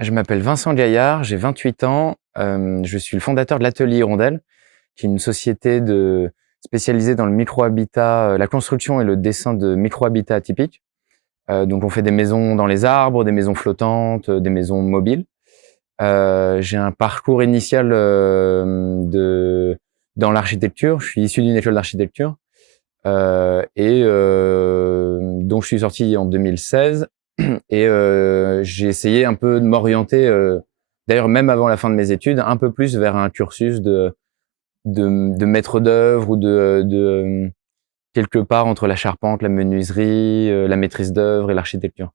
Je m'appelle Vincent Gaillard, j'ai 28 ans. Je suis le fondateur de l'Atelier Hirondelle, qui est une société spécialisée dans le micro-habitat, la construction et le dessin de micro-habitats atypiques. Donc on fait des maisons dans les arbres, des maisons flottantes, des maisons mobiles. J'ai un parcours initial dans l'architecture. Je suis issu d'une école d'architecture dont je suis sorti en 2016. Et j'ai essayé un peu de m'orienter, d'ailleurs même avant la fin de mes études, un peu plus vers un cursus de maître d'œuvre ou quelque part entre la charpente, la menuiserie, la maîtrise d'œuvre et l'architecture.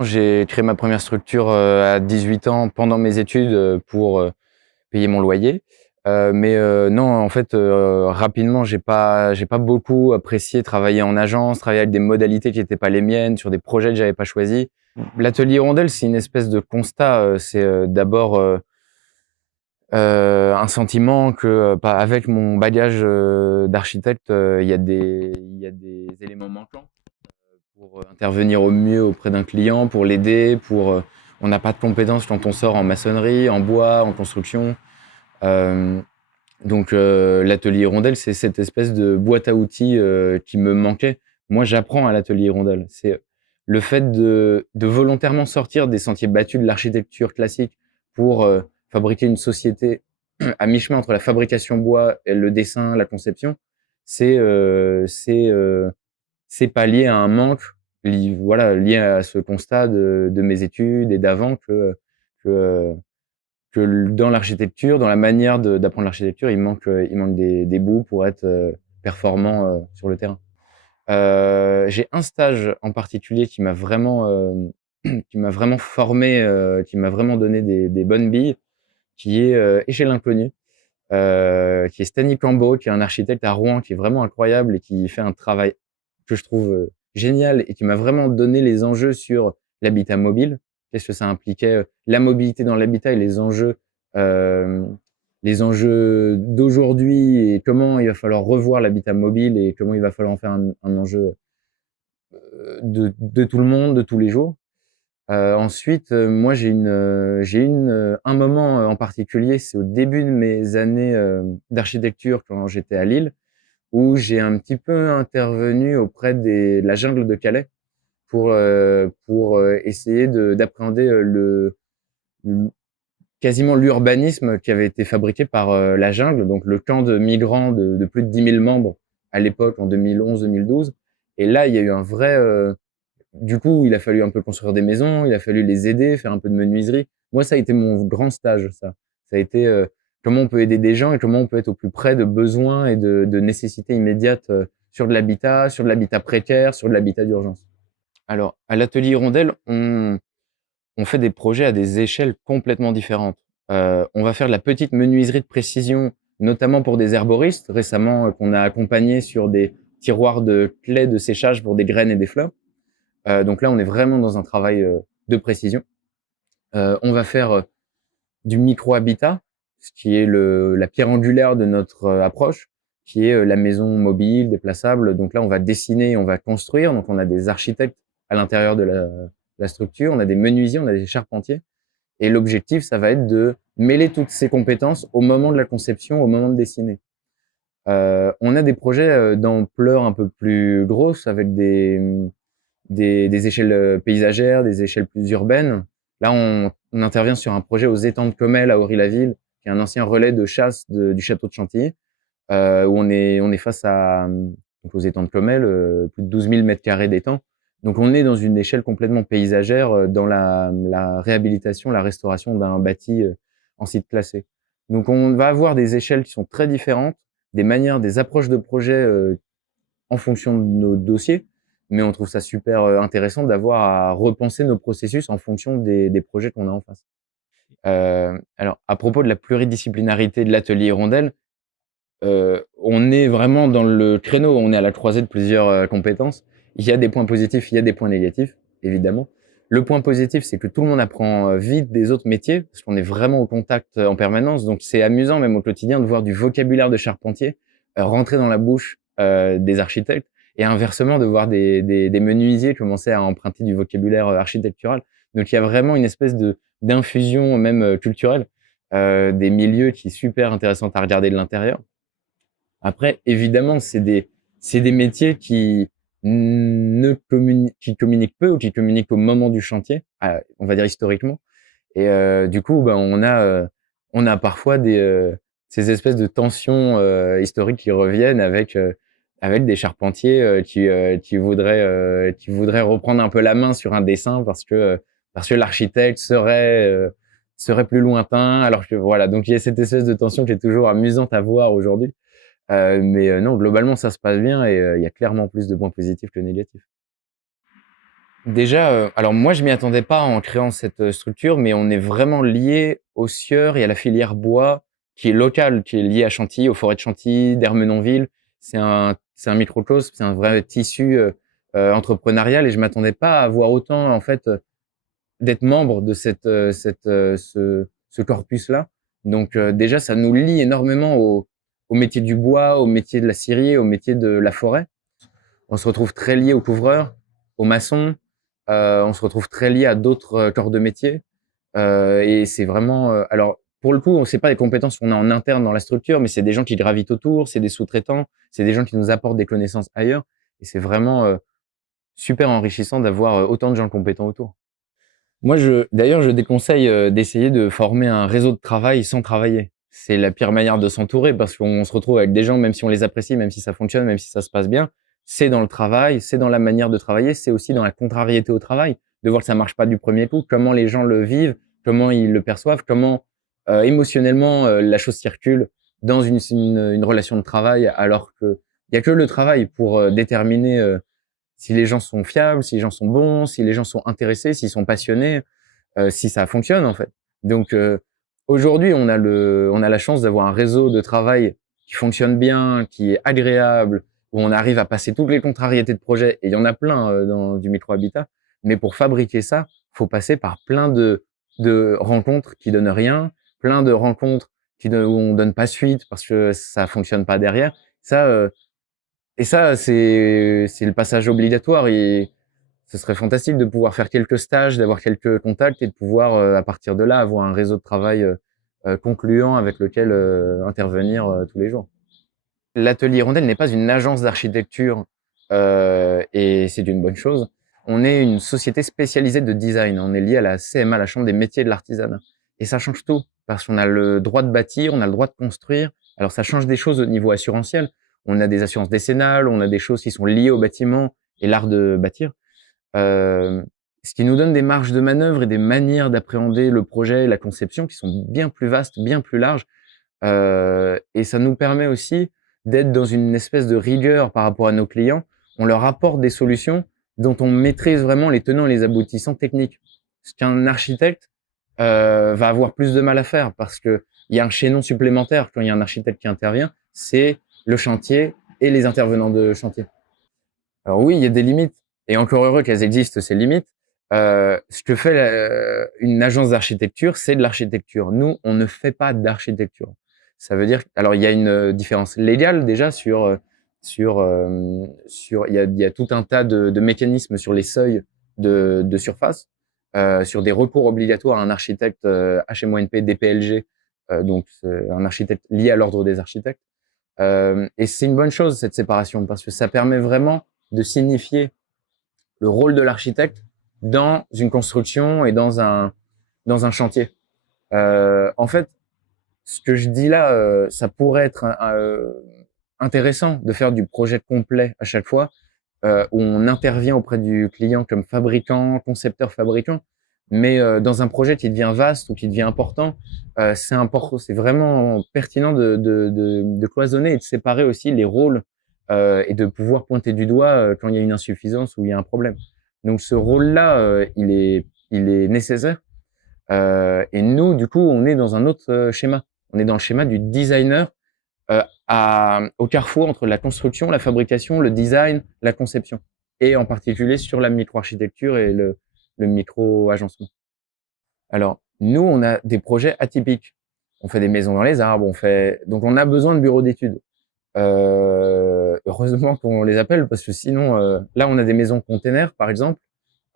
J'ai créé ma première structure à 18 ans pendant mes études pour payer mon loyer. Non, en fait, rapidement, j'ai pas beaucoup apprécié travailler en agence, travailler avec des modalités qui n'étaient pas les miennes, sur des projets que j'avais pas choisis. L'atelier Hirondelle, c'est une espèce de constat. C'est d'abord un sentiment que, avec mon bagage d'architecte, il y a des éléments manquants pour intervenir au mieux auprès d'un client, pour l'aider, on n'a pas de compétences quand on sort en maçonnerie, en bois, en construction. Euh, L'atelier Hirondelle, c'est cette espèce de boîte à outils qui me manquait. Moi, j'apprends à l'atelier Hirondelle. C'est le fait de volontairement sortir des sentiers battus de l'architecture classique pour fabriquer une société à mi-chemin entre la fabrication bois, et le dessin, la conception. C'est pallier à un manque, lié à ce constat de mes études et d'avant que euh, dans l'architecture, dans la manière d'apprendre l'architecture, il manque des bouts pour être performant sur le terrain. J'ai un stage en particulier qui m'a vraiment formé, qui m'a vraiment donné des bonnes billes, qui est Échelle Inconnue, qui est Stanley Cambo, qui est un architecte à Rouen, qui est vraiment incroyable et qui fait un travail que je trouve génial et qui m'a vraiment donné les enjeux sur l'habitat mobile. Qu'est-ce que ça impliquait, la mobilité dans l'habitat et euh, les enjeux d'aujourd'hui et comment il va falloir revoir l'habitat mobile et comment il va falloir en faire un enjeu de tout le monde, de tous les jours. Ensuite, moi, un moment en particulier, c'est au début de mes années d'architecture quand j'étais à Lille, où j'ai un petit peu intervenu auprès de la jungle de Calais pour essayer d'appréhender quasiment l'urbanisme qui avait été fabriqué par la jungle, donc le camp de migrants de plus de 10 000 membres à l'époque en 2011-2012. Et là, il y a eu un vrai du coup, il a fallu un peu construire des maisons, il a fallu les aider, faire un peu de menuiserie. Moi, ça a été mon grand stage, ça. Ça a été comment on peut aider des gens et comment on peut être au plus près de besoins et de nécessités immédiates sur de l'habitat précaire, sur de l'habitat d'urgence. Alors, à l'atelier Hirondelle, on fait des projets à des échelles complètement différentes. On va faire de la petite menuiserie de précision, notamment pour des herboristes, récemment qu'on a accompagné sur des tiroirs de clés de séchage pour des graines et des fleurs. Donc là, on est vraiment dans un travail de précision. On va faire du micro-habitat, ce qui est la pierre angulaire de notre approche, qui est la maison mobile, déplaçable. Donc là, on va dessiner, on va construire. Donc on a des architectes à l'intérieur de la structure, on a des menuisiers, on a des charpentiers. Et l'objectif, ça va être de mêler toutes ces compétences au moment de la conception, au moment de dessiner. On a des projets d'ampleur un peu plus grosse avec des échelles paysagères, des échelles plus urbaines. Là, on intervient sur un projet aux étangs de Comelles à Ory-la-Ville, qui est un ancien relais de chasse du château de Chantilly, où on est face donc aux étangs de Comelles, plus de 12 000 mètres carrés d'étangs. Donc, on est dans une échelle complètement paysagère dans la réhabilitation, la restauration d'un bâti en site classé. Donc, on va avoir des échelles qui sont très différentes, des manières, des approches de projet en fonction de nos dossiers, mais on trouve ça super intéressant d'avoir à repenser nos processus en fonction des projets qu'on a en face. Alors, à propos de la pluridisciplinarité de l'atelier Hirondelle, on est vraiment dans le créneau, on est à la croisée de plusieurs compétences. Il y a des points positifs, il y a des points négatifs, évidemment. Le point positif, c'est que tout le monde apprend vite des autres métiers, parce qu'on est vraiment au contact en permanence. Donc, c'est amusant, même au quotidien, de voir du vocabulaire de charpentier rentrer dans la bouche des architectes, et inversement, de voir des menuisiers commencer à emprunter du vocabulaire architectural. Donc il y a vraiment une espèce d'infusion même culturelle des milieux qui est super intéressante à regarder de l'intérieur. Après, évidemment, c'est des métiers qui qui communiquent peu ou qui communiquent au moment du chantier, on va dire historiquement. Et du coup, ben, on a parfois ces espèces de tensions historiques qui reviennent avec des charpentiers qui voudraient reprendre un peu la main sur un dessin parce que l'architecte serait plus lointain. Alors que voilà, donc il y a cette espèce de tension qui est toujours amusante à voir aujourd'hui. Mais non, globalement, ça se passe bien et il y a clairement plus de points positifs que négatifs. Déjà, alors moi, je m'y attendais pas en créant cette structure, mais on est vraiment lié au Sieur et à la filière bois qui est locale, qui est liée à Chantilly, aux forêts de Chantilly, d'Ermenonville. C'est un microcosme, c'est un vrai tissu entrepreneurial et je m'attendais pas à avoir autant en fait d'être membre de ce corpus-là. Donc déjà, ça nous lie énormément au métier du bois, au métier de la scierie, au métier de la forêt. On se retrouve très lié aux couvreurs, aux maçons. On se retrouve très lié à d'autres corps de métier. Et c'est vraiment. Alors, pour le coup, c'est pas des compétences qu'on a en interne dans la structure, mais c'est des gens qui gravitent autour, c'est des sous-traitants, c'est des gens qui nous apportent des connaissances ailleurs. Et c'est vraiment super enrichissant d'avoir autant de gens compétents autour. Moi, d'ailleurs, je déconseille d'essayer de former un réseau de travail sans travailler. C'est la pire manière de s'entourer parce qu'on se retrouve avec des gens, même si on les apprécie, même si ça fonctionne, même si ça se passe bien. C'est dans le travail, c'est dans la manière de travailler, c'est aussi dans la contrariété au travail, de voir que ça marche pas du premier coup, comment les gens le vivent, comment ils le perçoivent, comment émotionnellement la chose circule dans une relation de travail, alors que il y a que le travail pour déterminer si les gens sont fiables, si les gens sont bons, si les gens sont intéressés, s'ils sont passionnés, si ça fonctionne en fait. Donc aujourd'hui, on a la chance d'avoir un réseau de travail qui fonctionne bien, qui est agréable, où on arrive à passer toutes les contrariétés de projet. Et il y en a plein dans du micro-habitat. Mais pour fabriquer ça, faut passer par plein de rencontres qui donnent rien, plein de rencontres où on donne pas suite parce que ça fonctionne pas derrière. Ça, et ça, c'est le passage obligatoire. Et ce serait fantastique de pouvoir faire quelques stages, d'avoir quelques contacts et de pouvoir, à partir de là, avoir un réseau de travail concluant avec lequel intervenir tous les jours. L'Atelier Hirondelle n'est pas une agence d'architecture et c'est une bonne chose. On est une société spécialisée de design. On est lié à la CMA, la Chambre des métiers de l'artisanat. Et ça change tout parce qu'on a le droit de bâtir, on a le droit de construire. Alors ça change des choses au niveau assurantiel. On a des assurances décennales, on a des choses qui sont liées au bâtiment et l'art de bâtir. Euh, Ce qui nous donne des marges de manœuvre et des manières d'appréhender le projet et la conception qui sont bien plus vastes, bien plus larges. Et ça nous permet aussi d'être dans une espèce de rigueur par rapport à nos clients. On leur apporte des solutions dont on maîtrise vraiment les tenants et les aboutissants techniques. Ce qu'un architecte va avoir plus de mal à faire parce que il y a un chaînon supplémentaire quand il y a un architecte qui intervient, c'est le chantier et les intervenants de chantier. Alors oui, il y a des limites, et encore heureux qu'elles existent, ces limites. Ce que fait une agence d'architecture, c'est de l'architecture. Nous, on ne fait pas d'architecture. Ça veut dire, alors il y a une différence légale déjà il y a tout un tas de mécanismes sur les seuils de surface, sur des recours obligatoires à un architecte HMONP DPLG, donc un architecte lié à l'ordre des architectes. Et c'est une bonne chose cette séparation parce que ça permet vraiment de signifier le rôle de l'architecte dans une construction et dans un chantier. En fait, ce que je dis là, ça pourrait être intéressant de faire du projet complet à chaque fois, où on intervient auprès du client comme fabricant, concepteur, fabricant. Mais dans un projet qui devient vaste ou qui devient important, c'est vraiment pertinent de cloisonner et de séparer aussi les rôles et de pouvoir pointer du doigt quand il y a une insuffisance ou il y a un problème. Donc ce rôle-là, il est nécessaire. Et nous, du coup, on est dans un autre schéma. On est dans le schéma du designer au carrefour entre la construction, la fabrication, le design, la conception, et en particulier sur la micro-architecture et le micro-agencement. Alors, nous, on a des projets atypiques. On fait des maisons dans les arbres, donc on a besoin de bureaux d'études. Heureusement qu'on les appelle parce que sinon, là, on a des maisons containers, par exemple,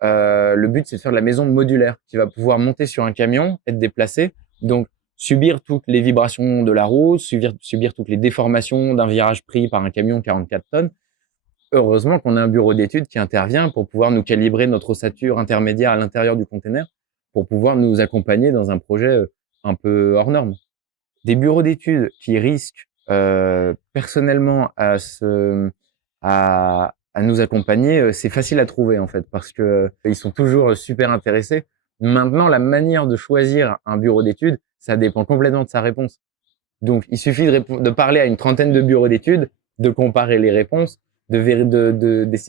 le but, c'est de faire de la maison modulaire qui va pouvoir monter sur un camion, être déplacé, donc subir toutes les vibrations de la route, subir toutes les déformations d'un virage pris par un camion 44 tonnes. Heureusement qu'on a un bureau d'études qui intervient pour pouvoir nous calibrer notre ossature intermédiaire à l'intérieur du container pour pouvoir nous accompagner dans un projet un peu hors norme. Des bureaux d'études qui risquent personnellement à nous accompagner, c'est facile à trouver en fait parce que ils sont toujours super intéressés. Maintenant, la manière de choisir un bureau d'études, ça dépend complètement de sa réponse. Donc, il suffit de parler à une trentaine de bureaux d'études, de comparer les réponses, d'essayer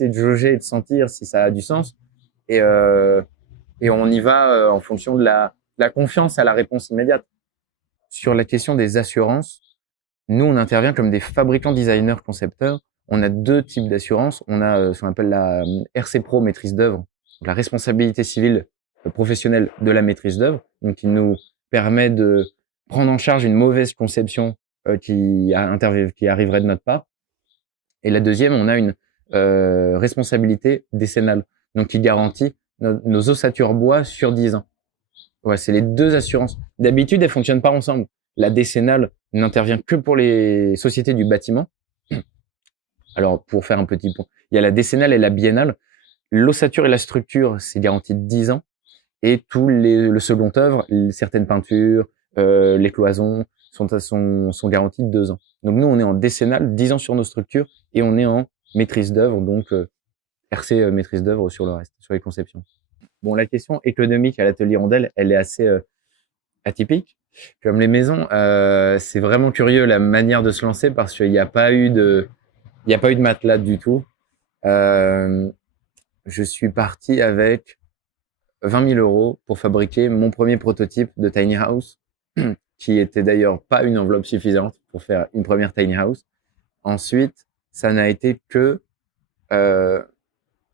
de jauger et de sentir si ça a du sens. Et, et on y va en fonction de la confiance à la réponse immédiate. Sur la question des assurances, nous, on intervient comme des fabricants, designers, concepteurs. On a deux types d'assurances. On a ce qu'on appelle la RC Pro maîtrise d'œuvre, la responsabilité civile professionnelle de la maîtrise d'œuvre, donc qui nous permet de prendre en charge une mauvaise conception qui arriverait de notre part. Et la deuxième, on a une responsabilité décennale, donc qui garantit nos ossatures bois sur 10 ans. Ouais, c'est les deux assurances. D'habitude, elles fonctionnent pas ensemble. La décennale n'intervient que pour les sociétés du bâtiment. Alors, pour faire un petit point, il y a la décennale et la biennale. L'ossature et la structure, c'est garanti de 10 ans. Et le second œuvre, certaines peintures, les cloisons sont garanties de 2 ans. Donc nous, on est en décennale, 10 ans sur nos structures, et on est en maîtrise d'œuvre, donc RC maîtrise d'œuvre sur le reste, sur les conceptions. Bon, la question économique à l'atelier Rondelle, elle est assez atypique. Comme les maisons, c'est vraiment curieux la manière de se lancer parce qu'il n'y a pas eu de matelas du tout. Je suis parti avec 20 000 € pour fabriquer mon premier prototype de tiny house, qui était d'ailleurs pas une enveloppe suffisante pour faire une première tiny house. Ensuite, ça n'a été que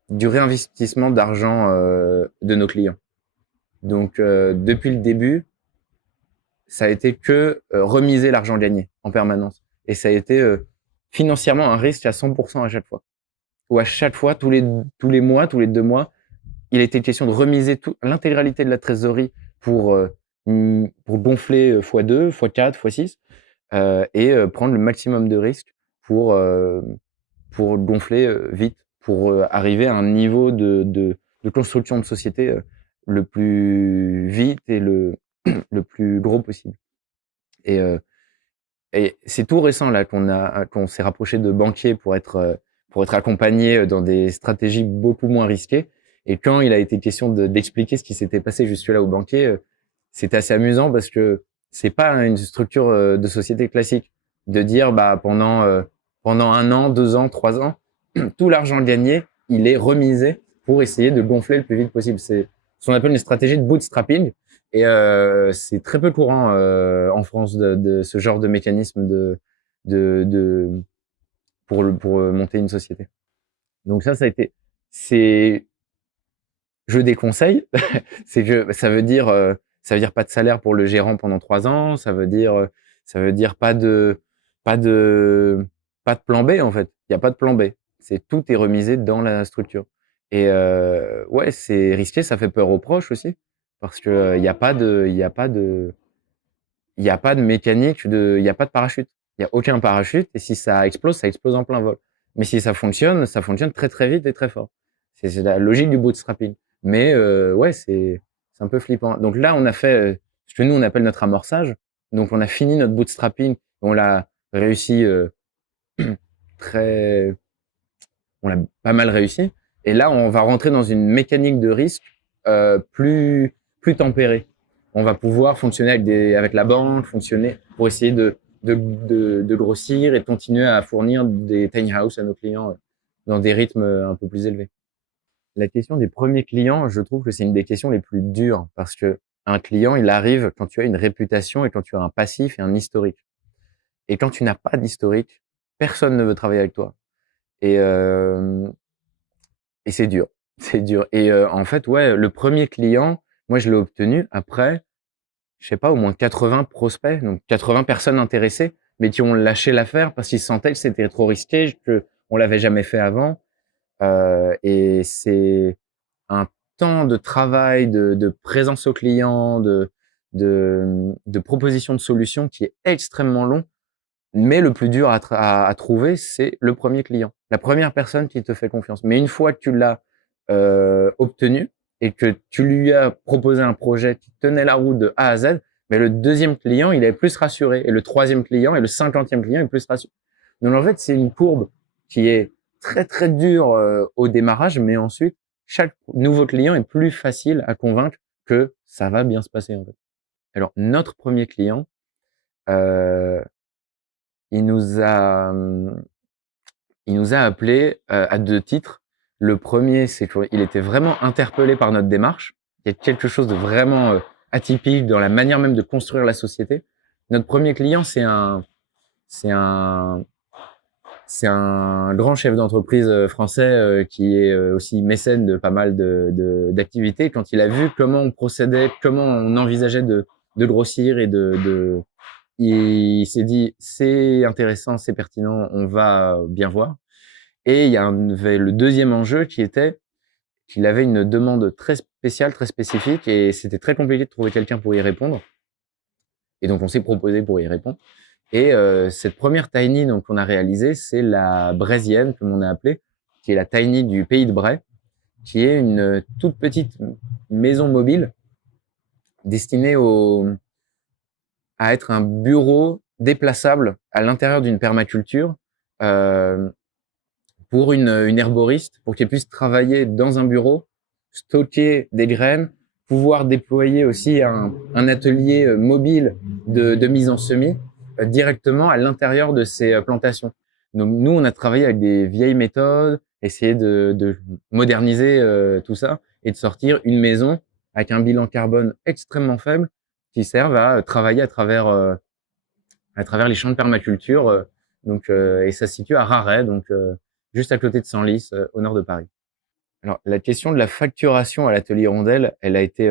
du réinvestissement d'argent de nos clients. Donc, depuis le début, ça a été que remiser l'argent gagné en permanence. Et ça a été financièrement un risque à 100% à chaque fois. Ou à chaque fois, tous les mois, tous les 2 mois, il était question de remiser l'intégralité de la trésorerie pour gonfler x2, x4, x6 et prendre le maximum de risques pour gonfler vite, pour arriver à un niveau de construction de société le plus vite et le plus gros possible. Et c'est tout récent là qu'on s'est rapproché de banquiers pour être accompagné dans des stratégies beaucoup moins risquées. Et quand il a été question d'expliquer ce qui s'était passé jusque-là aux banquiers, c'était assez amusant parce que c'est pas une structure de société classique de dire bah pendant 1 an, 2 ans, 3 ans, tout l'argent gagné, il est remisé pour essayer de gonfler le plus vite possible. C'est ce qu'on appelle une stratégie de bootstrapping. Et c'est très peu courant en France de ce genre de mécanisme pour monter une société. Donc ça a été, je déconseille. C'est que ça veut dire pas de salaire pour le gérant pendant 3 ans. Ça veut dire pas de plan B en fait. Il y a pas de plan B. Tout est remisé dans la structure. Et ouais, c'est risqué. Ça fait peur aux proches aussi parce que il y a pas de mécanique il y a pas de parachute. Il y a aucun parachute et si ça explose en plein vol. Mais si ça fonctionne très très vite et très fort. C'est la logique du bootstrapping. Mais ouais, c'est un peu flippant. Donc là, on a fait ce que nous on appelle notre amorçage. Donc on a fini notre bootstrapping, on l'a réussi on l'a pas mal réussi. Et là, on va rentrer dans une mécanique de risque plus tempérée. On va pouvoir fonctionner avec la banque, fonctionner pour essayer de grossir et de continuer à fournir des tiny house à nos clients dans des rythmes un peu plus élevés. La question des premiers clients, je trouve que c'est une des questions les plus dures parce que un client, il arrive quand tu as une réputation et quand tu as un passif et un historique. Et quand tu n'as pas d'historique, personne ne veut travailler avec toi. Et c'est dur, c'est dur. Et en fait, ouais, le premier client, moi, je l'ai obtenu après, je sais pas, au moins 80 prospects, donc 80 personnes intéressées, mais qui ont lâché l'affaire parce qu'ils sentaient que c'était trop risqué, que on l'avait jamais fait avant. Et c'est un temps de travail, de présence au client, de proposition de solutions qui est extrêmement long. Mais le plus dur à trouver, c'est le premier client, la première personne qui te fait confiance. Mais une fois que tu l'as obtenu et que tu lui as proposé un projet qui tenait la route de A à Z, mais le deuxième client, il est plus rassuré, et le troisième client et le 50e client est plus rassuré. Donc en fait, c'est une courbe qui est très très dure au démarrage, mais ensuite, chaque nouveau client est plus facile à convaincre que ça va bien se passer en fait. Alors notre premier client, euh, il nous a, il nous a appelé à 2 titres. Le premier, c'est qu'il était vraiment interpellé par notre démarche. Il y a quelque chose de vraiment atypique dans la manière même de construire la société. Notre premier client, c'est un, c'est un grand chef d'entreprise français qui est aussi mécène de pas mal d'activités. Quand il a vu comment on procédait, comment on envisageait de grossir et il s'est dit c'est intéressant, c'est pertinent, on va bien voir. Et il y avait le deuxième enjeu qui était qu'il avait une demande très spéciale, très spécifique, et c'était très compliqué de trouver quelqu'un pour y répondre. Et donc on s'est proposé pour y répondre. Et cette première tiny donc qu'on a réalisée, c'est la Brésienne, comme on a appelé, qui est la tiny du pays de Bray, qui est une toute petite maison mobile destinée à être un bureau déplaçable à l'intérieur d'une permaculture euh, pour une herboriste, pour qu'elle puisse travailler dans un bureau, stocker des graines, pouvoir déployer aussi un atelier mobile de mise en semis directement à l'intérieur de ces plantations. Donc nous, on a travaillé avec des vieilles méthodes, essayer de moderniser tout ça et de sortir une maison avec un bilan carbone extrêmement faible qui serve à travailler à travers les champs de permaculture. Et ça se situe à Raret, donc juste à côté de Senlis, au nord de Paris. Alors, la question de la facturation à l'atelier Rondelle, elle a été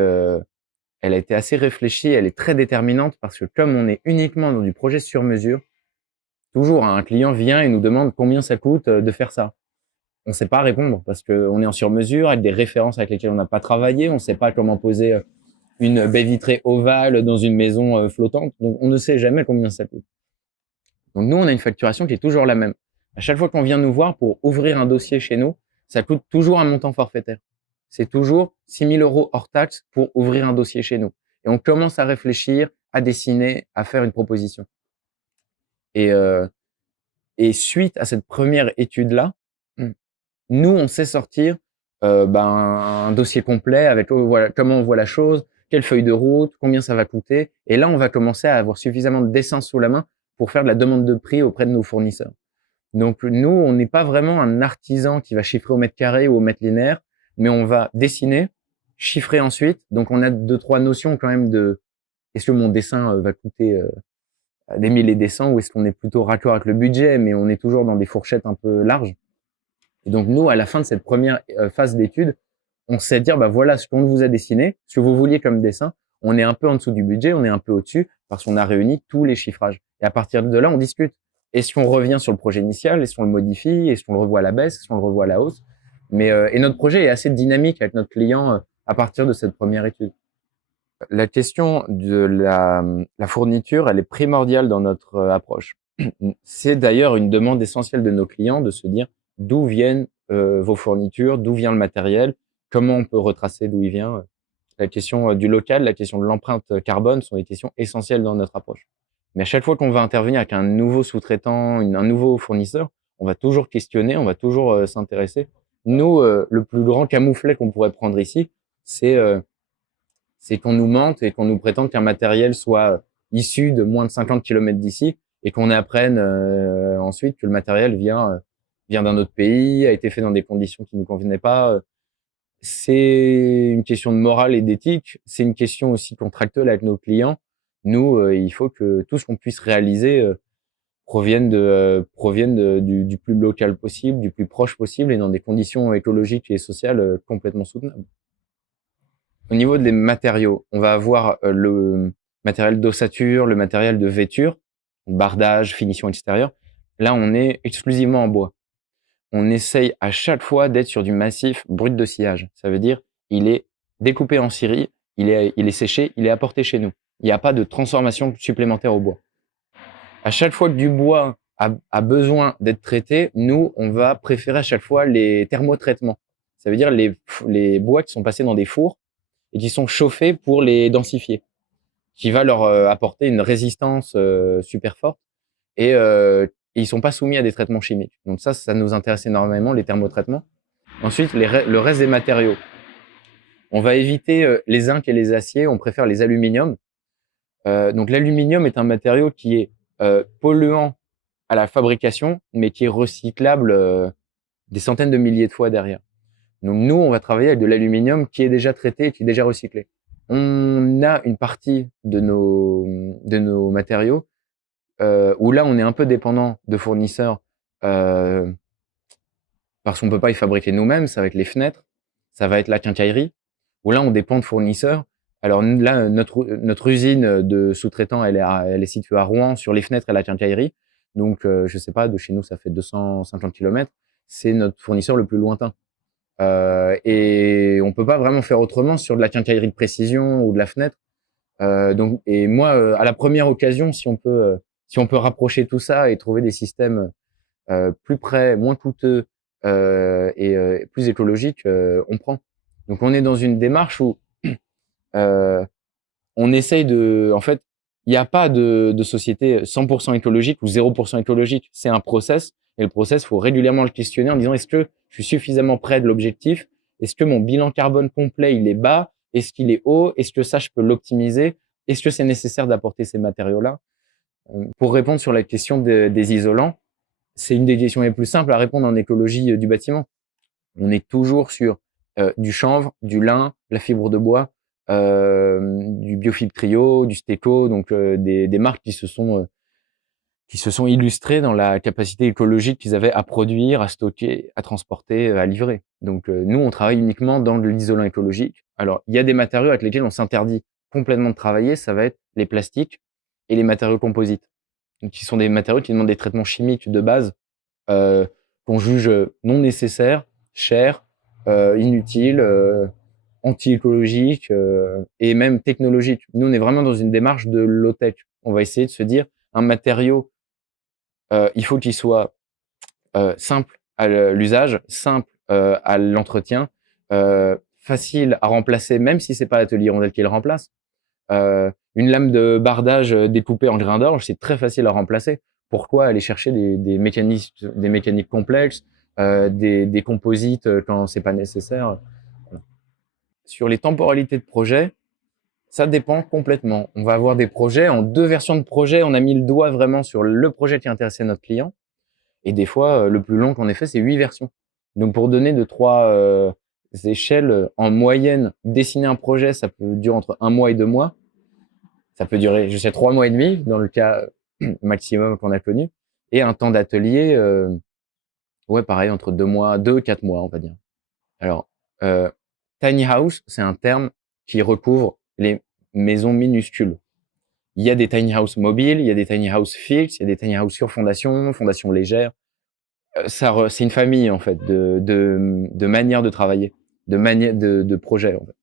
assez réfléchie, elle est très déterminante parce que comme on est uniquement dans du projet sur mesure, toujours un client vient et nous demande combien ça coûte de faire ça. On ne sait pas répondre parce qu'on est en sur mesure avec des références avec lesquelles on n'a pas travaillé, on ne sait pas comment poser une baie vitrée ovale dans une maison flottante, donc on ne sait jamais combien ça coûte. Donc nous, on a une facturation qui est toujours la même. À chaque fois qu'on vient nous voir pour ouvrir un dossier chez nous, ça coûte toujours un montant forfaitaire. C'est toujours 6 000 € hors taxe pour ouvrir un dossier chez nous. Et on commence à réfléchir, à dessiner, à faire une proposition. Et, euh, et suite à cette première étude-là, nous, on sait sortir un dossier complet avec voilà, comment on voit la chose, quelle feuille de route, combien ça va coûter. Et là, on va commencer à avoir suffisamment de dessins sous la main pour faire de la demande de prix auprès de nos fournisseurs. Donc nous, on n'est pas vraiment un artisan qui va chiffrer au mètre carré ou au mètre linéaire, mais on va dessiner, chiffrer ensuite. Donc on a 2-3 notions quand même de est-ce que mon dessin va coûter des milliers de cents ou est-ce qu'on est plutôt raccord avec le budget, mais on est toujours dans des fourchettes un peu larges. Et donc nous, à la fin de cette première phase d'étude, on sait dire bah voilà ce qu'on vous a dessiné, ce que vous vouliez comme dessin. On est un peu en dessous du budget, on est un peu au-dessus parce qu'on a réuni tous les chiffrages. Et à partir de là, on discute. Est-ce qu'on revient sur le projet initial? Est-ce qu'on le modifie? Est-ce qu'on le revoit à la baisse? Est-ce qu'on le revoit à la hausse? Et notre projet est assez dynamique avec notre client à partir de cette première étude. La question de la fourniture, elle est primordiale dans notre approche. C'est d'ailleurs une demande essentielle de nos clients de se dire d'où viennent vos fournitures, d'où vient le matériel, comment on peut retracer d'où il vient. La question du local, la question de l'empreinte carbone sont des questions essentielles dans notre approche. Mais à chaque fois qu'on va intervenir avec un nouveau sous-traitant, un nouveau fournisseur, on va toujours questionner, on va toujours s'intéresser. Nous, le plus grand camouflet qu'on pourrait prendre ici, c'est qu'on nous mente et qu'on nous prétende qu'un matériel soit issu de moins de 50 km d'ici et qu'on apprenne ensuite que le matériel vient d'un autre pays, a été fait dans des conditions qui ne nous convenaient pas. C'est une question de morale et d'éthique. C'est une question aussi contractuelle avec nos clients. Nous, il faut que tout ce qu'on puisse réaliser provienne du plus local possible, du plus proche possible et dans des conditions écologiques et sociales complètement soutenables. Au niveau des matériaux, on va avoir le matériel d'ossature, le matériel de vêture, bardage, finition extérieure. Là, on est exclusivement en bois. On essaye à chaque fois d'être sur du massif brut de sciage. Ça veut dire il est découpé en scieries, il est séché, il est apporté chez nous. Il n'y a pas de transformation supplémentaire au bois. À chaque fois que du bois a besoin d'être traité, nous, on va préférer à chaque fois les thermotraitements. Ça veut dire les bois qui sont passés dans des fours et qui sont chauffés pour les densifier, qui va leur apporter une résistance super forte et ils sont pas soumis à des traitements chimiques. Donc ça nous intéresse énormément, les thermotraitements. Ensuite, le reste des matériaux. On va éviter les zincs et les aciers, on préfère les aluminiums. Donc l'aluminium est un matériau qui est polluant à la fabrication, mais qui est recyclable des centaines de milliers de fois derrière. Donc nous, on va travailler avec de l'aluminium qui est déjà traité, qui est déjà recyclé. On a une partie de nos matériaux où là, on est un peu dépendant de fournisseurs parce qu'on peut pas y fabriquer nous-mêmes. Ça va être les fenêtres, ça va être la quincaillerie, où là, on dépend de fournisseurs. Alors là, notre usine de sous-traitants, elle est située à Rouen sur les fenêtres et la quincaillerie. Donc, je sais pas, de chez nous, ça fait 250 kilomètres. C'est notre fournisseur le plus lointain. Et on peut pas vraiment faire autrement sur de la quincaillerie de précision ou de la fenêtre. Donc, et moi, à la première occasion, si on peut rapprocher tout ça et trouver des systèmes plus près, moins coûteux et plus écologiques, on prend. Donc, on est dans une démarche où on essaye de, en fait, il n'y a pas de société 100% écologique ou 0% écologique. C'est un process. Et le process, faut régulièrement le questionner en disant, est-ce que je suis suffisamment près de l'objectif? Est-ce que mon bilan carbone complet, il est bas? Est-ce qu'il est haut? Est-ce que ça, je peux l'optimiser? Est-ce que c'est nécessaire d'apporter ces matériaux-là? Pour répondre sur la question des isolants, c'est une des questions les plus simples à répondre en écologie du bâtiment. On est toujours sur du chanvre, du lin, la fibre de bois, du Biofib Trio, du Steco, donc des marques qui se sont illustrées dans la capacité écologique qu'ils avaient à produire, à stocker, à transporter, à livrer. Donc nous, on travaille uniquement dans de l'isolant écologique. Alors, il y a des matériaux avec lesquels on s'interdit complètement de travailler, ça va être les plastiques et les matériaux composites, donc qui sont des matériaux qui demandent des traitements chimiques de base qu'on juge non nécessaires, chers, inutiles, anti-écologiques et même technologiques. Nous, on est vraiment dans une démarche de low-tech. On va essayer de se dire, un matériau, il faut qu'il soit simple à l'usage, simple à l'entretien, facile à remplacer, même si c'est pas l'atelier Hirondelle qui le remplace. Une lame de bardage découpée en grains d'orge, c'est très facile à remplacer. Pourquoi aller chercher des mécaniques complexes, des composites quand c'est pas nécessaire? Voilà. Sur les temporalités de projet, ça dépend complètement. On va avoir des projets en 2 versions de projet. On a mis le doigt vraiment sur le projet qui intéressait notre client. Et des fois, le plus long qu'on ait fait, c'est 8 versions. Donc, pour donner 3 échelles, en moyenne, dessiner un projet, ça peut durer entre 1 mois et 2 mois. Ça peut durer jusqu'à 3 mois et demi, dans le cas maximum qu'on a connu. Et un temps d'atelier, ouais, pareil, entre 2 mois, 4 mois, on va dire. Alors, tiny house, c'est un terme qui recouvre les maisons minuscules. Il y a des tiny house mobiles, il y a des tiny house fixes, il y a des tiny house sur fondation, fondation légère. C'est une famille, en fait, de manières de travailler, de projets, en fait.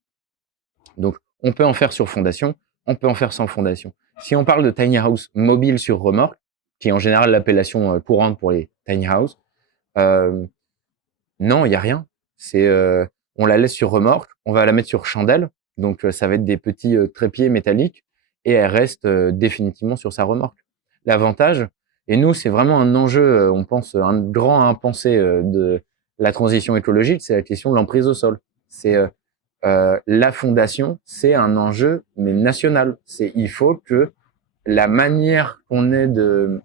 Donc, on peut en faire sur fondation, on peut en faire sans fondation. Si on parle de tiny house mobile sur remorque, qui est en général l'appellation courante pour les tiny house, non, il y a rien. On la laisse sur remorque, on va la mettre sur chandelle, donc ça va être des petits trépieds métalliques, et elle reste définitivement sur sa remorque. L'avantage, et nous, c'est vraiment un enjeu, on pense, un grand impensé de la transition écologique, c'est la question de l'emprise au sol. C'est la fondation, c'est un enjeu, mais national. Il faut que la manière qu'on ait de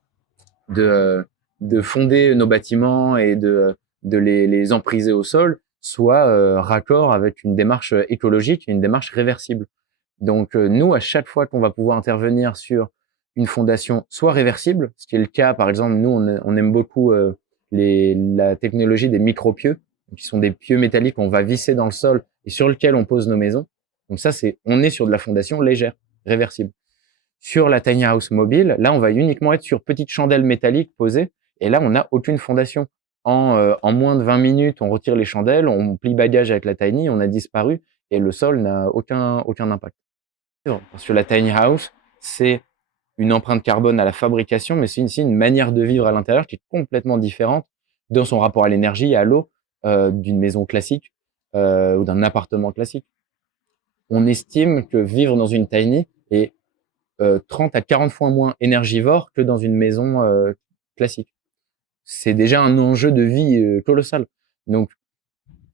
fonder nos bâtiments et de les empriser au sol soit raccord avec une démarche écologique et une démarche réversible. Donc nous, à chaque fois qu'on va pouvoir intervenir sur une fondation soit réversible, ce qui est le cas, par exemple, nous, on aime beaucoup la technologie des micropieux, qui sont des pieux métalliques qu'on va visser dans le sol et sur lequel on pose nos maisons. Donc ça, on est sur de la fondation légère, réversible. Sur la tiny house mobile, là, on va uniquement être sur petites chandelles métalliques posées, et là, on n'a aucune fondation. En moins de 20 minutes, on retire les chandelles, on plie bagage avec la tiny, on a disparu, et le sol n'a aucun impact. Parce que la tiny house, c'est une empreinte carbone à la fabrication, mais c'est aussi une manière de vivre à l'intérieur qui est complètement différente dans son rapport à l'énergie, à l'eau, d'une maison classique ou d'un appartement classique. On estime que vivre dans une tiny est 30 à 40 fois moins énergivore que dans une maison classique. C'est déjà un enjeu de vie colossal. Donc,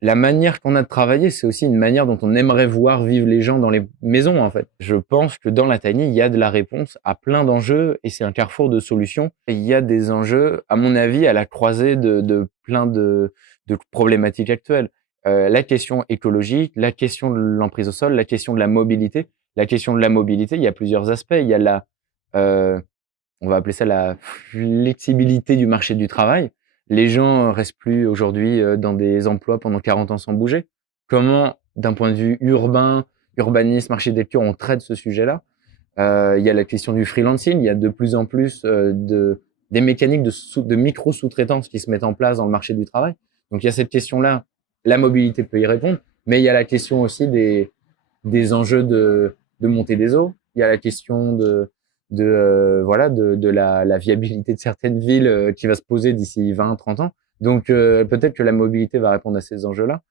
la manière qu'on a de travailler, c'est aussi une manière dont on aimerait voir vivre les gens dans les maisons, en fait. Je pense que dans la tiny, il y a de la réponse à plein d'enjeux et c'est un carrefour de solutions. Et il y a des enjeux, à mon avis, à la croisée de plein de problématiques actuelles. La question écologique, la question de l'emprise au sol, la question de la mobilité. La question de la mobilité, il y a plusieurs aspects. Il y a on va appeler ça la flexibilité du marché du travail. Les gens restent plus aujourd'hui dans des emplois pendant 40 ans sans bouger. Comment, d'un point de vue urbain, urbanisme, architecture, on traite ce sujet-là? Il y a la question du freelancing. Il y a de plus en plus des mécaniques de micro-sous-traitance qui se mettent en place dans le marché du travail. Donc il y a cette question-là. La mobilité peut y répondre, mais il y a la question aussi des enjeux de montée des eaux. Il y a la question de la viabilité de certaines villes qui va se poser d'ici 20, 30 ans. Donc peut-être que la mobilité va répondre à ces enjeux-là.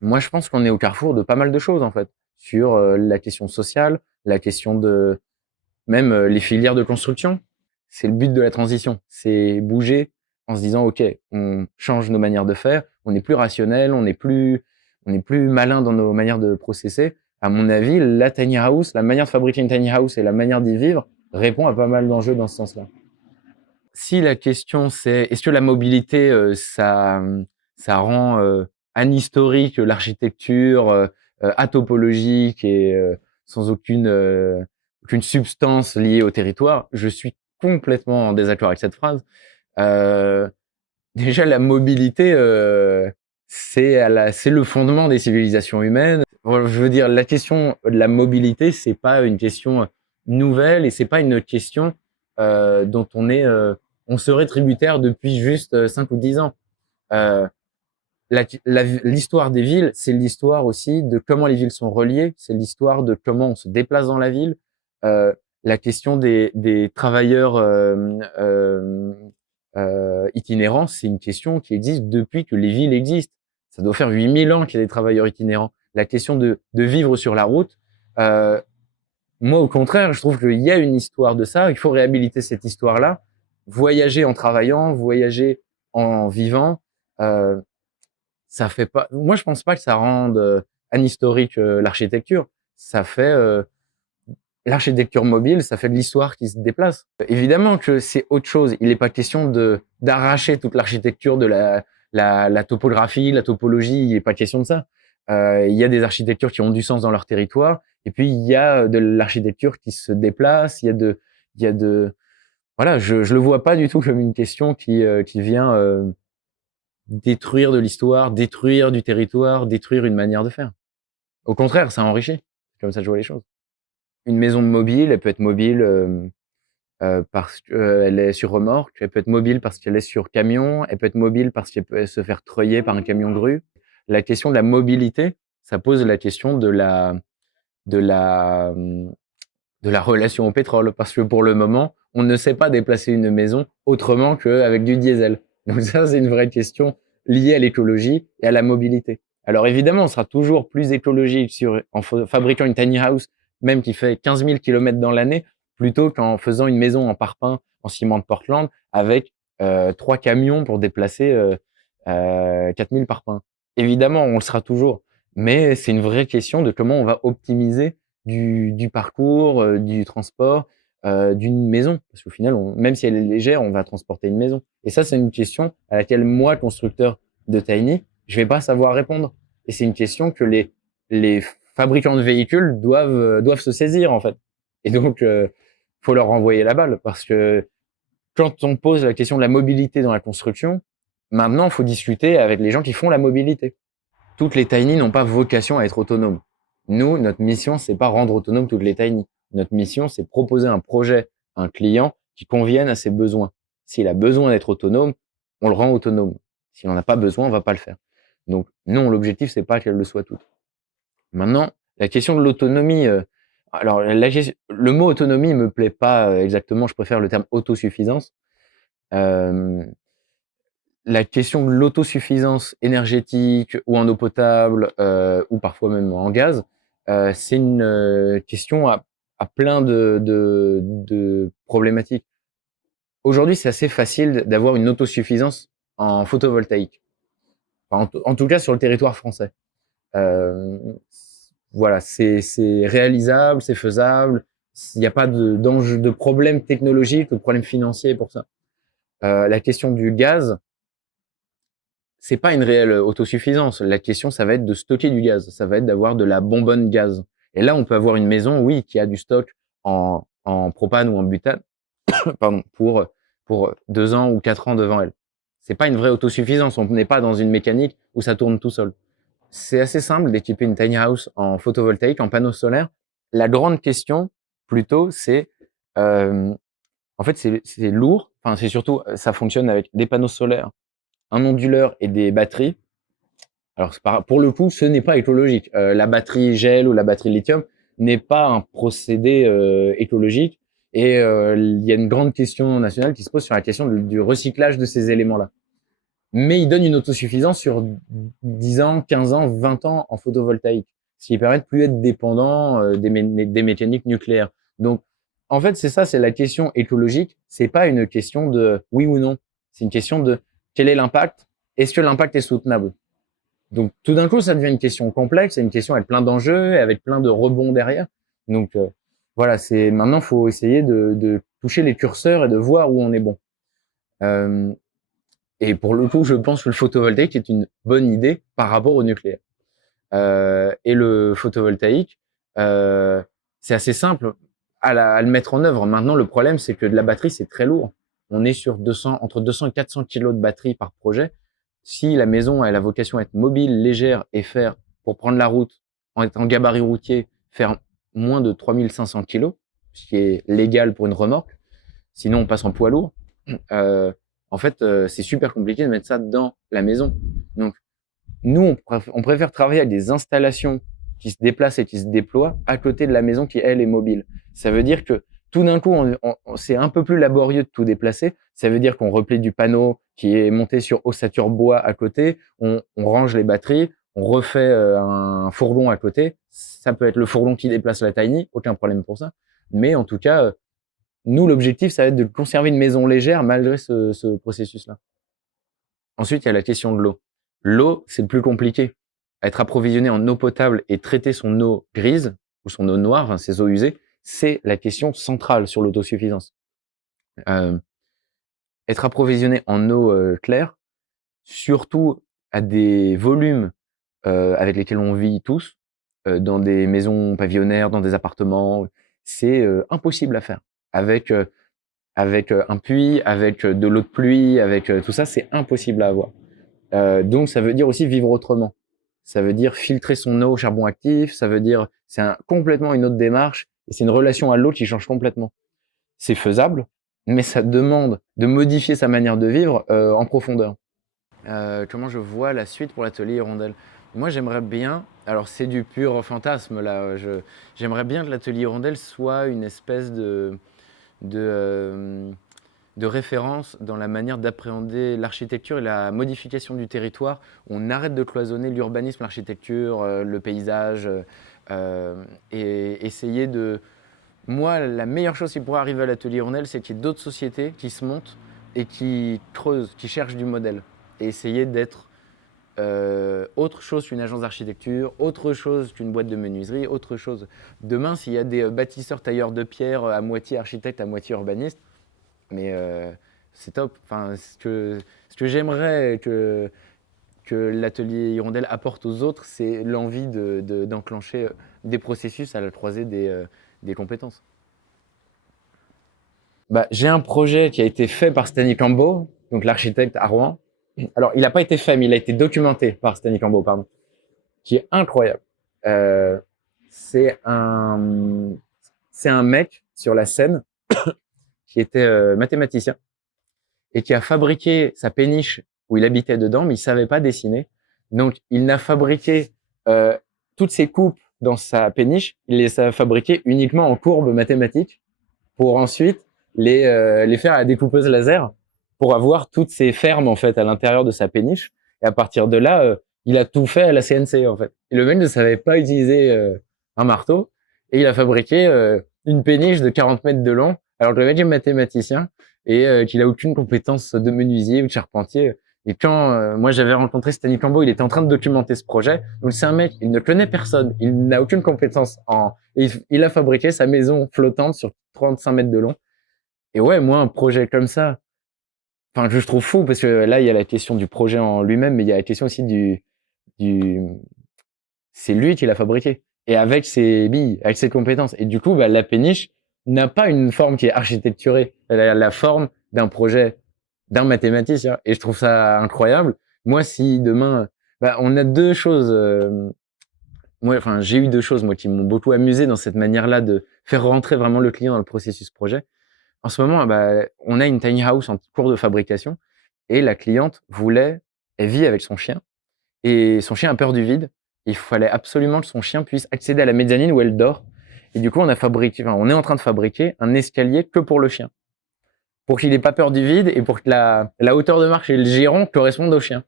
Moi, je pense qu'on est au carrefour de pas mal de choses en fait, sur la question sociale, la question de même les filières de construction. C'est le but de la transition, c'est bouger en se disant ok, on change nos manières de faire, on est plus rationnel, on est plus malin dans nos manières de processer. À mon avis, la tiny house, la manière de fabriquer une tiny house et la manière d'y vivre répond à pas mal d'enjeux dans ce sens-là. Si la question c'est est-ce que la mobilité ça rend anhistorique l'architecture atopologique et sans aucune substance liée au territoire, je suis complètement en désaccord avec cette phrase. Euh, Déjà la mobilité c'est le fondement des civilisations humaines. Bon, je veux dire la question de la mobilité c'est pas une question nouvelle et c'est pas une question dont on serait tributaire depuis juste 5 ou 10 ans. Euh, L'histoire des villes, c'est l'histoire aussi de comment les villes sont reliées, c'est l'histoire de comment on se déplace dans la ville. La question des travailleurs itinérants, c'est une question qui existe depuis que les villes existent. Ça doit faire 8000 ans qu'il y a des travailleurs itinérants. La question de vivre sur la route, euh, moi, au contraire, je trouve qu'il y a une histoire de ça. Il faut réhabiliter cette histoire-là. Voyager en travaillant, voyager en vivant. Euh, Ça fait pas. Moi, je pense pas que ça rende anhistorique l'architecture. Ça fait l'architecture mobile, ça fait de l'histoire qui se déplace. Évidemment que c'est autre chose. Il n'est pas question de d'arracher toute l'architecture de la topographie, la topologie. Il n'est pas question de ça. Il y a des architectures qui ont du sens dans leur territoire, et puis il y a de l'architecture qui se déplace. Il y a de voilà. Je le vois pas du tout comme une question qui vient détruire de l'histoire, détruire du territoire, détruire une manière de faire. Au contraire, ça enrichit. C'est comme ça que je vois les choses. Une maison mobile, elle peut être mobile parce qu'elle est sur remorque, elle peut être mobile parce qu'elle est sur camion, elle peut être mobile parce qu'elle peut se faire treuiller par un camion grue. La question de la mobilité, ça pose la question de la, de la relation au pétrole, parce que pour le moment, on ne sait pas déplacer une maison autrement qu'avec du diesel. Donc ça, c'est une vraie question liée à l'écologie et à la mobilité. Alors évidemment, on sera toujours plus écologique en fabriquant une tiny house, même qui fait 15 000 km dans l'année, plutôt qu'en faisant une maison en parpaing, en ciment de Portland, avec 3 camions pour déplacer 4000 parpaings. Évidemment, on le sera toujours, mais c'est une vraie question de comment on va optimiser du parcours, du transport, d'une maison. Parce qu'au final, même si elle est légère, on va transporter une maison. Et ça, c'est une question à laquelle moi, constructeur de Tiny, je vais pas savoir répondre. Et c'est une question que les fabricants de véhicules doivent se saisir, en fait. Et donc, faut leur renvoyer la balle. Parce que quand on pose la question de la mobilité dans la construction, maintenant, il faut discuter avec les gens qui font la mobilité. Toutes les tiny n'ont pas vocation à être autonomes. Nous, notre mission, c'est pas rendre autonomes toutes les tiny. Notre mission, c'est proposer un projet à un client qui convienne à ses besoins. S'il a besoin d'être autonome, on le rend autonome. S'il n'en a pas besoin, on va pas le faire. Donc, non, l'objectif, c'est pas qu'elles le soient toutes. Maintenant, la question de l'autonomie, alors le mot autonomie me plaît pas exactement, je préfère le terme autosuffisance. Euh, la question de l'autosuffisance énergétique ou en eau potable ou parfois même en gaz, c'est une question à plein de problématiques. Aujourd'hui, c'est assez facile d'avoir une autosuffisance en photovoltaïque. Enfin, en tout cas, sur le territoire français. Euh, voilà, c'est réalisable, c'est faisable. Il n'y a pas d'enjeu, de problème technologique ou de problème financier pour ça. La question du gaz, c'est pas une réelle autosuffisance. La question, ça va être de stocker du gaz. Ça va être d'avoir de la bonbonne gaz. Et là, on peut avoir une maison, oui, qui a du stock en propane ou en butane, pardon, pour 2 ans ou 4 ans devant elle. C'est pas une vraie autosuffisance. On n'est pas dans une mécanique où ça tourne tout seul. C'est assez simple d'équiper une tiny house en photovoltaïque, en panneaux solaires. La grande question, plutôt, c'est en fait, c'est lourd. Enfin, c'est surtout, ça fonctionne avec des panneaux solaires, un onduleur et des batteries. Alors, pour le coup, ce n'est pas écologique. La batterie gel ou la batterie lithium n'est pas un procédé écologique. Et il y a une grande question nationale qui se pose sur la question du recyclage de ces éléments-là. Mais il donne une autosuffisance sur 10 ans, 15 ans, 20 ans en photovoltaïque, ce qui permet de plus être dépendant des mécaniques nucléaires. Donc, en fait, c'est ça, c'est la question écologique. C'est pas une question de oui ou non. C'est une question de quel est l'impact? Est-ce que l'impact est soutenable? Donc, tout d'un coup, ça devient une question complexe, et une question avec plein d'enjeux et avec plein de rebonds derrière. Donc, voilà, c'est maintenant, faut essayer de toucher les curseurs et de voir où on est bon. Et pour le coup, je pense que le photovoltaïque est une bonne idée par rapport au nucléaire. Et le photovoltaïque, c'est assez simple à le mettre en œuvre. Maintenant, le problème, c'est que de la batterie, c'est très lourd. On est sur entre 200 et 400 kilos de batterie par projet. Si la maison a la vocation à être mobile, légère et faire, pour prendre la route, en étant gabarit routier, faire moins de 3500 kilos, ce qui est légal pour une remorque, sinon on passe en poids lourd, en fait, c'est super compliqué de mettre ça dans la maison. Donc, nous, on préfère travailler avec des installations qui se déplacent et qui se déploient à côté de la maison qui, elle, est mobile. Ça veut dire que tout d'un coup, c'est un peu plus laborieux de tout déplacer. Ça veut dire qu'on replie du panneau qui est monté sur ossature bois à côté, on range les batteries, on refait un fourgon à côté. Ça peut être le fourgon qui déplace la tiny, aucun problème pour ça. Mais en tout cas, nous, l'objectif, ça va être de conserver une maison légère malgré ce processus-là. Ensuite, il y a la question de l'eau. L'eau, c'est le plus compliqué. Être approvisionné en eau potable et traiter son eau grise ou son eau noire, enfin, ses eaux usées, c'est la question centrale sur l'autosuffisance. Être approvisionné en eau claire, surtout à des volumes avec lesquels on vit tous, dans des maisons pavillonnaires, dans des appartements, c'est impossible à faire. Avec un puits, avec de l'eau de pluie, avec tout ça, c'est impossible à avoir. Donc ça veut dire aussi vivre autrement. Ça veut dire filtrer son eau au charbon actif, ça veut dire complètement une autre démarche, et c'est une relation à l'eau qui change complètement. C'est faisable, mais ça demande de modifier sa manière de vivre en profondeur. Comment je vois la suite pour l'atelier Hirondelle? Moi, j'aimerais bien, alors c'est du pur fantasme là, j'aimerais bien que l'atelier Hirondelle soit une espèce de, de référence dans la manière d'appréhender l'architecture et la modification du territoire. On arrête de cloisonner l'urbanisme, l'architecture, le paysage, et essayer de... Moi, la meilleure chose qui pourrait arriver à l'atelier Hirondelle, c'est qu'il y ait d'autres sociétés qui se montent et qui creusent, qui cherchent du modèle. Et essayer d'être autre chose qu'une agence d'architecture, autre chose qu'une boîte de menuiserie, autre chose. Demain, s'il y a des bâtisseurs tailleurs de pierre à moitié architectes, à moitié urbanistes, mais c'est top. Enfin, ce que j'aimerais que l'atelier Hirondelle apporte aux autres, c'est l'envie d'enclencher des processus à la croisée des compétences. Bah, j'ai un projet qui a été fait par Stanley Cambo, donc l'architecte à Rouen. Alors, il n'a pas été fait, mais il a été documenté par Stanley Cambo, pardon, qui est incroyable. Euh, c'est un, c'est un mec sur la scène qui était mathématicien et qui a fabriqué sa péniche où il habitait dedans, mais il savait pas dessiner. Donc, il n'a fabriqué toutes ses coupes dans sa péniche, il les a fabriquées uniquement en courbes mathématiques pour ensuite les faire à la découpeuse laser pour avoir toutes ces fermes en fait à l'intérieur de sa péniche. Et à partir de là, il a tout fait à la CNC en fait. Et le mec ne savait pas utiliser un marteau et il a fabriqué une péniche de 40 mètres de long alors que le mec est mathématicien et qu'il a aucune compétence de menuisier ou de charpentier. Et quand moi j'avais rencontré Stanley Cambo, il était en train de documenter ce projet. Donc c'est un mec, il ne connaît personne, il n'a aucune compétence il a fabriqué sa maison flottante sur 35 mètres de long. Et ouais, moi un projet comme ça, enfin que je trouve fou parce que là il y a la question du projet en lui-même, mais il y a la question aussi du c'est lui qui l'a fabriqué et avec ses billes, avec ses compétences. Et du coup, bah, la péniche n'a pas une forme qui est architecturée. Elle a la forme d'un projet d'un mathématicien. Et je trouve ça incroyable. Moi, si demain, bah, on a deux choses. Moi, enfin, j'ai eu deux choses moi qui m'ont beaucoup amusé dans cette manière-là de faire rentrer vraiment le client dans le processus projet. En ce moment, bah, on a une tiny house en cours de fabrication et la cliente elle vit avec son chien et son chien a peur du vide. Il fallait absolument que son chien puisse accéder à la mezzanine où elle dort. Et du coup, on est en train de fabriquer un escalier que pour le chien, pour qu'il ait pas peur du vide et pour que la hauteur de marche et le giron correspondent au chien.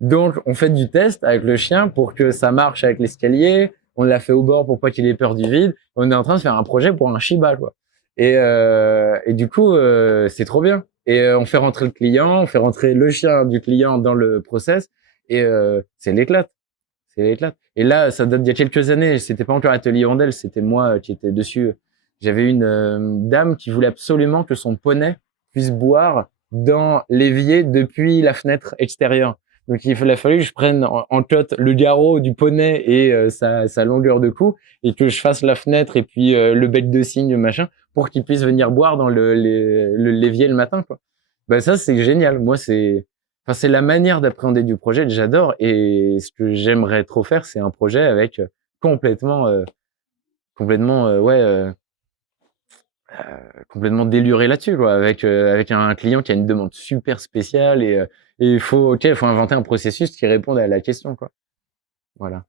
Donc, on fait du test avec le chien pour que ça marche avec l'escalier. On l'a fait au bord pour pas qu'il ait peur du vide. On est en train de faire un projet pour un Shiba, quoi. Et du coup, c'est trop bien. Et on fait rentrer le client, on fait rentrer le chien du client dans le process. Et c'est l'éclate. C'est l'éclate. Et là, ça date d'il y a quelques années. C'était pas encore Atelier Rondelle, c'était moi qui étais dessus. J'avais une dame qui voulait absolument que son poney puisse boire dans l'évier depuis la fenêtre extérieure. Donc il a fallu que je prenne en cote le garrot du poney et sa longueur de cou et que je fasse la fenêtre et puis le bec de cygne machin pour qu'il puisse venir boire dans l'évier le matin, quoi. Bah ça c'est génial. Moi c'est la manière d'appréhender du projet que j'adore et ce que j'aimerais trop faire c'est un projet avec complètement ouais complètement déluré là-dessus, quoi, avec un client qui a une demande super spéciale et il faut inventer un processus qui réponde à la question, quoi. Voilà.